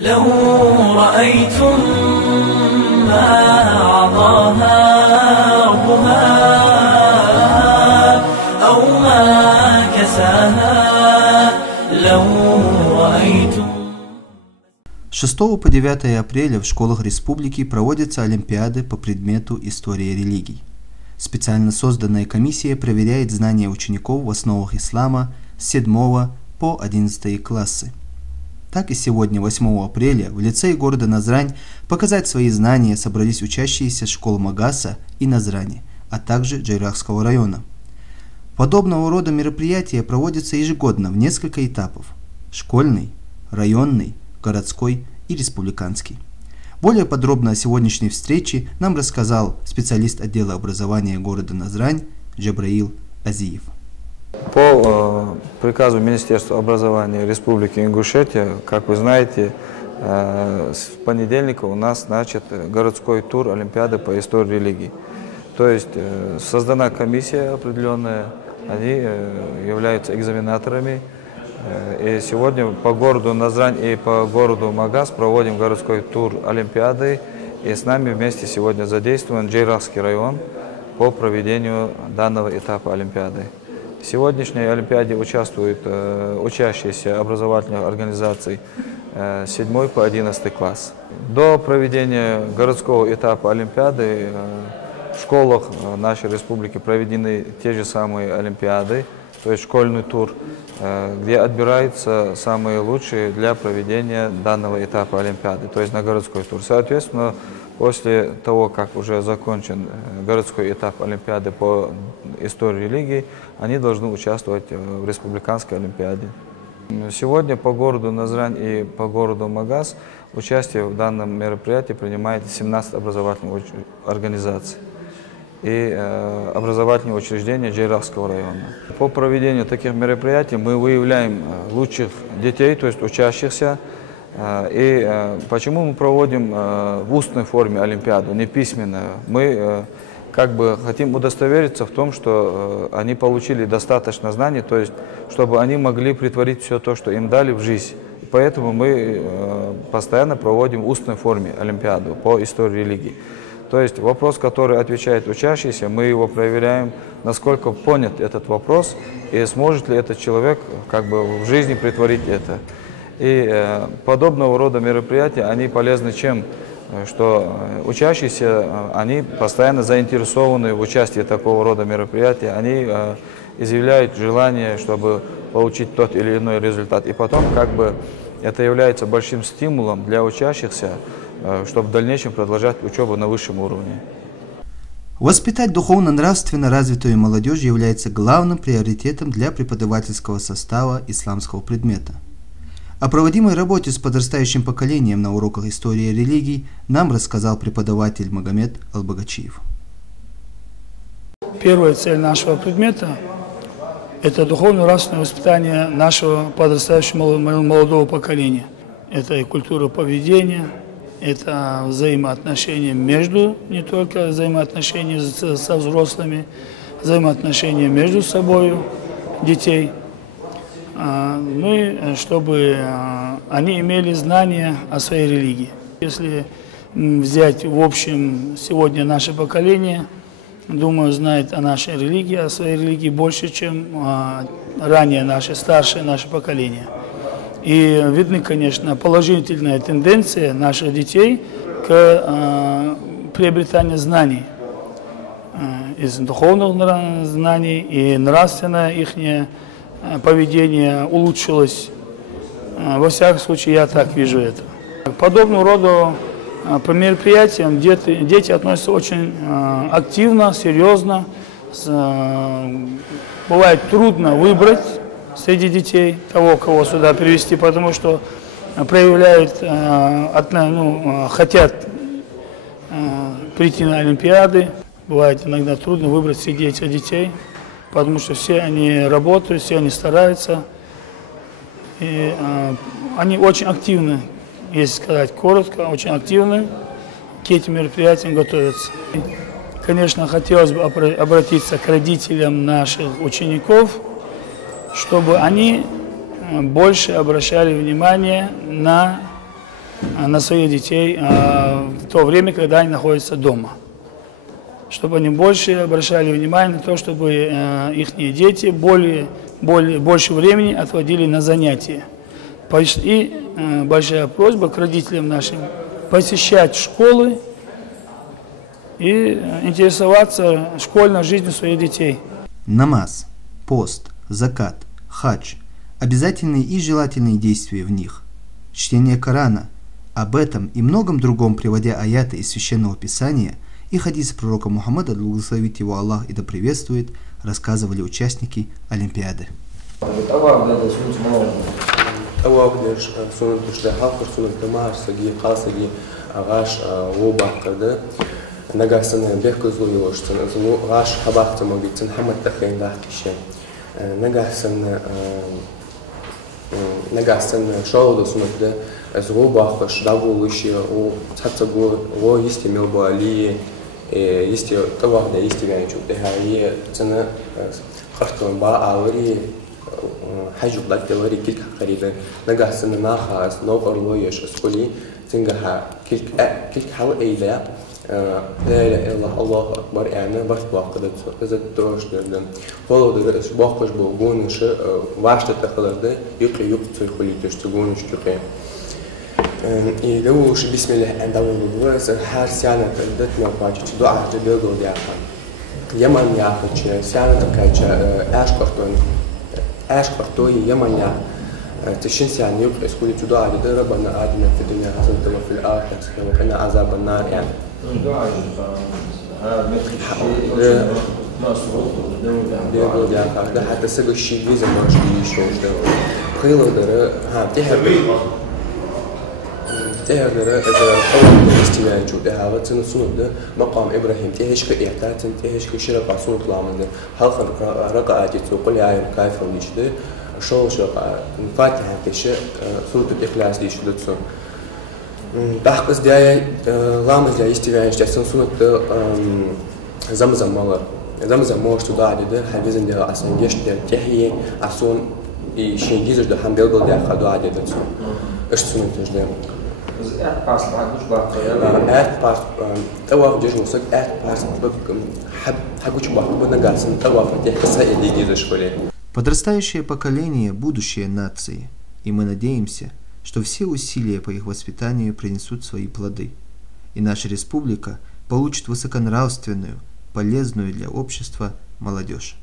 لو رأيتم ما أعطاها ربها أو ما كساها لو رأيتم. С 6 по 9 апреля в школах республики проводятся олимпиады по предмету истории религий. Специально созданная комиссия проверяет знания учеников в основах ислама с 7 по 11 классы. Так и сегодня, 8 апреля, в лицее города Назрань показать свои знания собрались учащиеся школ Магаса и Назрани, а также Джайрахского района. Подобного рода мероприятия проводятся ежегодно в несколько этапов – школьный, районный, городской и республиканский. Более подробно о сегодняшней встрече нам рассказал специалист отдела образования города Назрань Джабраил Азиев. По приказу Министерства образования Республики Ингушетия, как вы знаете, с понедельника у нас начат городской тур Олимпиады по истории религий. То есть создана комиссия определенная, они являются экзаменаторами. И сегодня по городу Назрань и по городу Магас проводим городской тур Олимпиады. И с нами вместе сегодня задействован Джайрахский район по проведению данного этапа Олимпиады. В сегодняшней Олимпиаде участвуют учащиеся образовательных организаций с 7 по 11 класс. До проведения городского этапа Олимпиады в школах нашей республики проведены те же самые Олимпиады, то есть школьный тур, где отбираются самые лучшие для проведения данного этапа Олимпиады, то есть на городской тур. Соответственно, после того, как уже закончен городской этап Олимпиады по истории религии, они должны участвовать в республиканской Олимпиаде. Сегодня по городу Назрань и по городу Магас участие в данном мероприятии принимает 17 образовательных организаций и образовательные учреждения Джайрахского района. По проведению таких мероприятий мы выявляем лучших детей, то есть учащихся. И почему мы проводим в устной форме Олимпиаду, не письменную? Мы как бы хотим удостовериться в том, что они получили достаточно знаний, то есть чтобы они могли претворить все то, что им дали, в жизнь. И поэтому мы постоянно проводим в устной форме Олимпиаду по истории религии. То есть вопрос, который отвечает учащийся, мы его проверяем, насколько понят этот вопрос и сможет ли этот человек как бы в жизни претворить это. И подобного рода мероприятия, они полезны чем? Что учащиеся, они постоянно заинтересованы в участии такого рода мероприятий, они изъявляют желание, чтобы получить тот или иной результат. И потом как бы это является большим стимулом для учащихся, чтобы в дальнейшем продолжать учебу на высшем уровне. Воспитать духовно-нравственно развитую молодежь является главным приоритетом для преподавательского состава исламского предмета. О проводимой работе с подрастающим поколением на уроках истории и религий нам рассказал преподаватель Магомед Албагачиев. Первая цель нашего предмета – это духовно-нравственное воспитание нашего подрастающего молодого поколения. Это и культура поведения, это взаимоотношения между, не только взаимоотношения со взрослыми, взаимоотношения между собой детей. Мы, чтобы они имели знания о своей религии. Если взять в общем сегодня наше поколение, думаю, знает о нашей религии, о своей религии больше, чем ранее старшее наше поколение. И видны, конечно, положительная тенденция наших детей к приобретанию знаний, из духовных знаний и нравственное ихнее поведение улучшилось. Во всяком случае, я так вижу это. К подобному роду по мероприятиям дети относятся очень активно, серьезно. Бывает трудно выбрать среди детей того, кого сюда привести, потому что проявляют, хотят прийти на Олимпиады. Бывает иногда трудно выбрать среди этих детей, потому что все они работают, все они стараются. И они очень активны, если сказать коротко, очень активны к этим мероприятиям готовятся. Конечно, хотелось бы обратиться к родителям наших учеников, чтобы они больше обращали внимание на на своих детей в то время, когда они находятся дома. Чтобы они больше обращали внимание на то, чтобы их дети больше времени отводили на занятия. И большая просьба к родителям нашим посещать школы и интересоваться школьной жизнью своих детей. Намаз, пост, закат, хадж – обязательные и желательные действия в них. Чтение Корана. Об этом и многом другом, приводя аяты из Священного Писания и хадисы пророка Мухаммада, да благословит его Аллах и да приветствует, рассказывали участники Олимпиады. Nagasını bekliyorsun, ağaç habahtımı gitsin, hamad takayında kişi. Nagasını şoğlu sunukda, zğu bakış, davuluşu, o tatsagur, o istemel bu aliye, istem tavakda isteyen çok değerli, sana kartın ba ağırı, hacıklar teori kilk karide. Nagasını nahas, noqarloyuş, skoli, zingaha kilk hal eyle. لا إله إلا الله الله أكبر يعني برت باقدة كذا تروش ده فلو ده باقش بوجونش واشت تخلص ده يقي يقصي خلي تشتغونش كذا يلوش بسم الله عند أول الدرس هر سنة تدت ما باجي تدعى تبلغ دياخن يمن ياخد شيء سنة تكاش عاش كرتوي يمن ياخد تشين سنة يقي سكولي تدعى ده ربنا آتنا في الدنيا حسنة وفي الآخرة وقنا عذاب النار يعني ده حتى سجل الشيء جزء ما شيء شوش ده خيله ده ها تهر ده إذا أول استماع جود هذا تنسون ده مقام إبراهيم تهش كإعتاد تهش كشرق عصون طلعنا ده هالخن رقعة تقول يا عيل كيف وليش ده شو رقعة فاتحة تشة سورة الإخلاص ديش ده تصون تحقق داي لامز داي استيعاج تسون سنة زمزم مالر زمزم موش تداعي ده حبيزن ده أصلا جشت ده تحيي أصلا شيء جيزر ده هم بيلقى ده خدوا عادي ده تسون إيش تسون تجدم باس معكوش باقي باس تواف جيش موسك باس حبوش باقي بدنا قاسم تواف تحقق سائل جيزر شوالي. Подрастающее поколение – будущее нации, и мы надеемся, что все усилия по их воспитанию принесут свои плоды, и наша республика получит высоконравственную, полезную для общества молодежь.